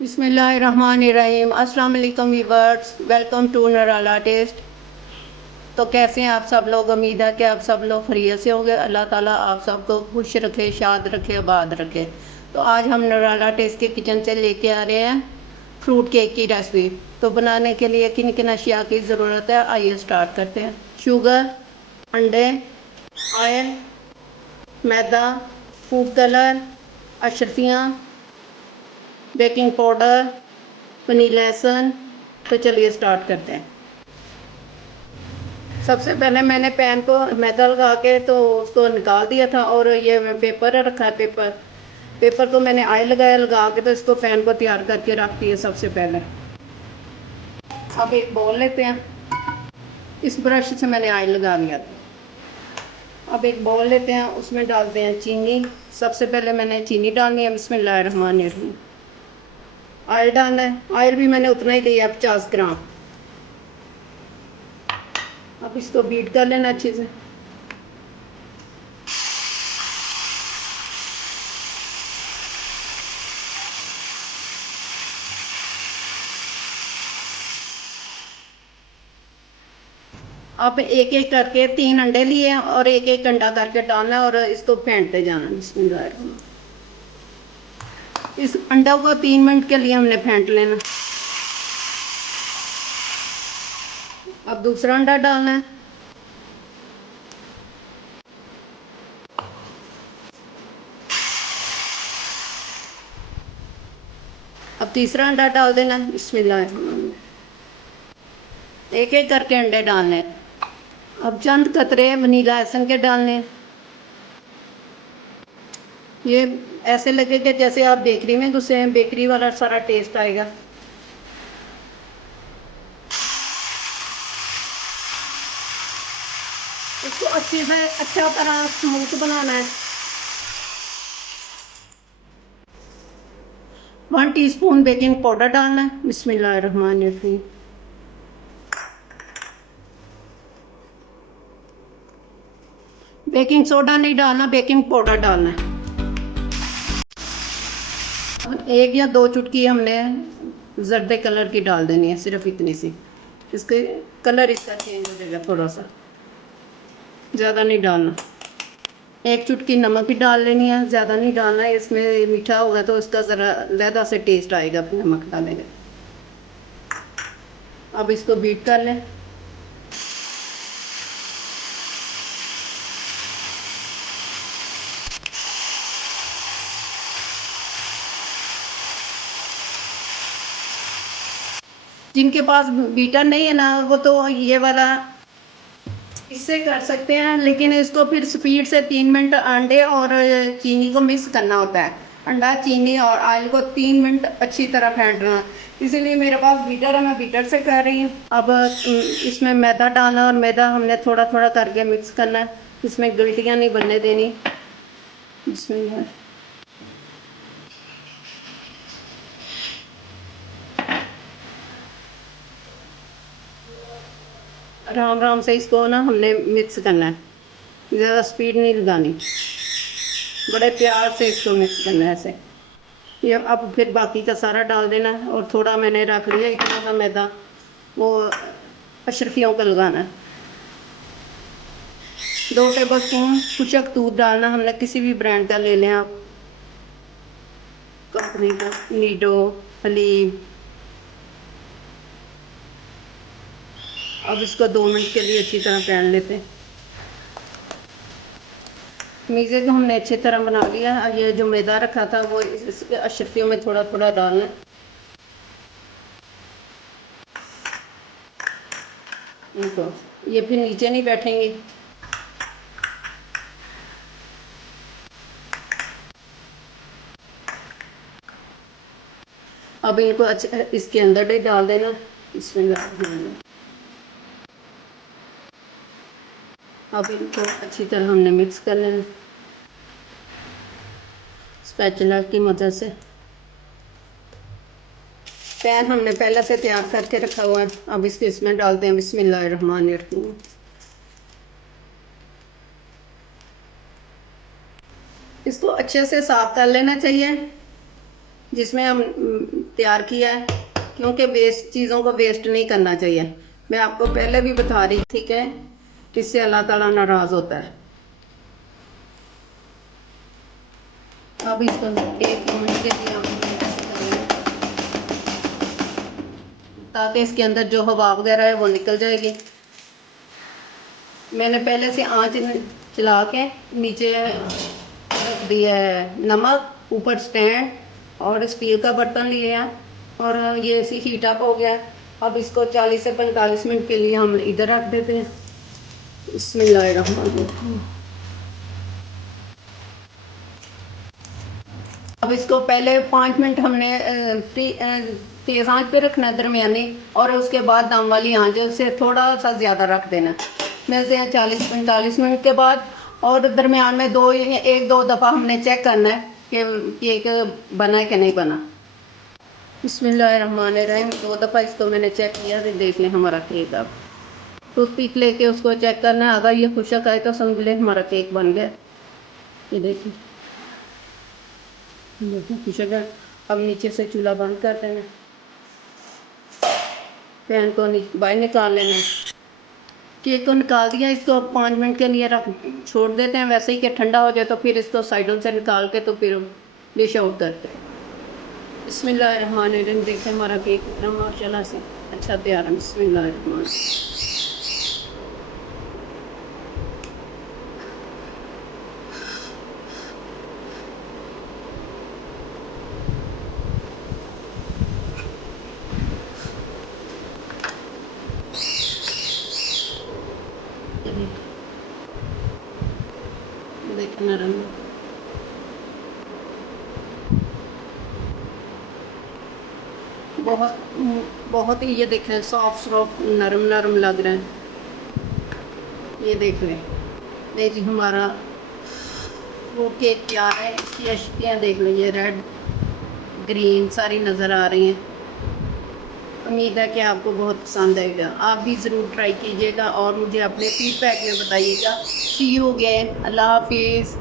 बिस्मिल्लाहिर्रहमानिर्रहीम। अस्सलाम वालेकुम व्यूअर्स, वेलकम टू नराला टेस्ट। तो कैसे हैं आप सब लोग? उम्मीद है कि आप सब लोग खैरियत से होंगे। अल्लाह ताला आप सबको खुश रखे, शाद रखे, आबाद रखे। तो आज हम नराला टेस्ट के किचन से लेके आ रहे हैं फ्रूट केक की रेसिपी। तो बनाने के लिए किन किन अशिया की ज़रूरत है, आइए स्टार्ट करते हैं। शुगर, अंडे, ऑयल, मैदा, फूड कलर, अशरफियाँ, बेकिंग पाउडर, वनीला एसन। तो चलिए स्टार्ट करते हैं। सबसे पहले मैंने पैन को मैदा लगा के तो उसको निकाल दिया था, और ये पेपर रखा है। पेपर को मैंने ऑयल लगा के तो इसको पैन को तैयार करके रख दिया सबसे पहले। अब एक बाउल लेते हैं। इस ब्रश से मैंने ऑयल लगा दिया था। अब एक बाउल लेते हैं, उसमें डालते हैं चीनी। सबसे पहले मैंने चीनी डालनी है। बिस्मिल्लाहिर्रहमानिर्रहीम। ऑयल डालना है। ऑयल भी मैंने उतना ही लिया, 50 ग्राम। अब इसको बीट कर लेना अच्छे से। अब एक एक करके 3 अंडे लिए हैं और एक एक अंडा करके डालना है और इसको फेंटते जाना। बिस्मिल्लाह। इस अंडा को 3 मिनट के लिए हमने फेंट लेना। अब दूसरा अंडा डालना है। अब तीसरा अंडा डाल देना। बिस्मिल्लाह। एक एक करके अंडे डालने हैं। अब चंद कतरे वनीला एसन के डालने हैं। ये ऐसे लगेगा जैसे आप बेकरी में घुसे हैं, बेकरी वाला सारा टेस्ट आएगा। इसको अच्छे से अच्छा तरह स्मूथ बनाना है। 1 टीस्पून बेकिंग पाउडर डालना है। बिस्मिल्लाहिर्रहमानिर्रहीम। बेकिंग सोडा नहीं डालना, बेकिंग पाउडर डालना है। एक या दो चुटकी हमने जर्दे कलर की डाल देनी है, सिर्फ इतनी सी। इसके कलर इसका चेंज हो जाएगा थोड़ा सा, ज़्यादा नहीं डालना। एक चुटकी नमक भी डाल लेनी है, ज़्यादा नहीं डालना है। इसमें मीठा होगा तो उसका ज़रा ज़्यादा से टेस्ट आएगा नमक डालेंगे। अब इसको बीट कर लें। जिनके पास बीटर नहीं है ना, वो तो ये वाला इससे कर सकते हैं, लेकिन इसको फिर स्पीड से 3 मिनट अंडे और चीनी को मिक्स करना होता है। अंडा, चीनी और ऑयल को 3 मिनट अच्छी तरह फेंटना। इसीलिए मेरे पास बीटर है, मैं बीटर से कर रही हूँ। अब इसमें मैदा डालना, और मैदा हमने थोड़ा थोड़ा करके मिक्स करना है। इसमें गिल्टियाँ नहीं बनने देनी। इसमें आराम आराम से इसको ना हमने मिक्स करना है, ज़्यादा स्पीड नहीं लगानी। बड़े प्यार से इसको मिक्स करना है ऐसे। ये अब फिर बाकी का सारा डाल देना है, और थोड़ा मैंने रख लिया इतना सा मैदा, वो अशरफियों को लगाना है। 2 टेबलस्पून खुशक दूध डालना। हमने किसी भी ब्रांड का ले लें आप, कंपनी का, नीडो, हलीब। अब इसको 2 मिनट के लिए अच्छी तरह पैन लेते हैं। मीज़े को हमने अच्छी तरह बना लिया। ये जो मैदा रखा था वो इसके अशरफियों में थोड़ा थोड़ा डालना है। इनको ये फिर नीचे नहीं बैठेंगे। अब इनको अच्छा इसके अंदर भी डाल देना। इसमें अब इनको अच्छी तरह हमने मिक्स कर लेना स्पैचुला की मदद से। पैन हमने पहले से तैयार करके रखा हुआ है। अब इसको इसमें डालते हैं। बिस्मिल्लाहिर्रहमानिर्रहीम। इसको अच्छे से साफ कर लेना चाहिए। जिसमें हम तैयार किया है, क्योंकि वेस्ट चीज़ों को वेस्ट नहीं करना चाहिए। मैं आपको पहले भी बता रही, ठीक है, इससे अल्लाह ताला नाराज़ होता है। अब इसको 1 मिनट के लिए हम ऐसे करेंगे ताकि इसके अंदर जो हवा वगैरह है वो निकल जाएगी। मैंने पहले से आंच चला के नीचे रख दिया है नमक, ऊपर स्टैंड और स्टील का बर्तन लिया है और ये ऐसी हीट अप हो गया। अब इसको 40 से 45 मिनट के लिए हम इधर रख देते हैं। बिस्मिल्लाहिर्रहमानिर्रहीम। अब इसको पहले 5 मिनट हमने तेज़ आंच पे रखना है, दरमियानी, और उसके बाद दम वाली आंच से थोड़ा सा ज़्यादा रख देना। वैसे 40-45 मिनट के बाद, और दरमियान में 1-2 दफ़ा हमने चेक करना है कि केक बना है कि नहीं बना। बिस्मिल्लाहिर्रहमानिर्रहीम। 2 दफ़ा इसको मैंने चेक किया, तो देख लें हमारा केक। अब टूथपिक लेके उसको चेक करना है, अगर ये खुशक आए तो समझ लें हमारा केक बन गया। ये देखिए, खुशक है। अब नीचे से चूल्हा बंद कर देना, पैन को बाहर निकाल लेना। केक को निकाल दिया, इसको 5 मिनट के लिए रख छोड़ देते हैं वैसे ही, कि ठंडा हो जाए तो फिर इसको साइडों से निकाल के तो फिर डिश आउट करते हैं। बिस्मिल्लाहिर्रहमानिर्रहीम। देखिए हमारा केक कितना माशाल्लाह से अच्छा तैयार है। बिस्मिल्लाहिर्रहमानिर्रहीम। देखिए नरम, बहुत बहुत ही, ये देख रहे हैं सॉफ्ट सॉफ्ट नरम नरम लग रहे हैं। ये देख लें, देखिए हमारा वो केक तैयार है। इसकी अशकियाँ देख लें, ये रेड ग्रीन सारी नज़र आ रही हैं। उम्मीद है कि आपको बहुत पसंद आएगा। आप भी ज़रूर ट्राई कीजिएगा और मुझे अपने फीडबैक में बताइएगा। सी यू अगेन। अल्लाह हाफिज़।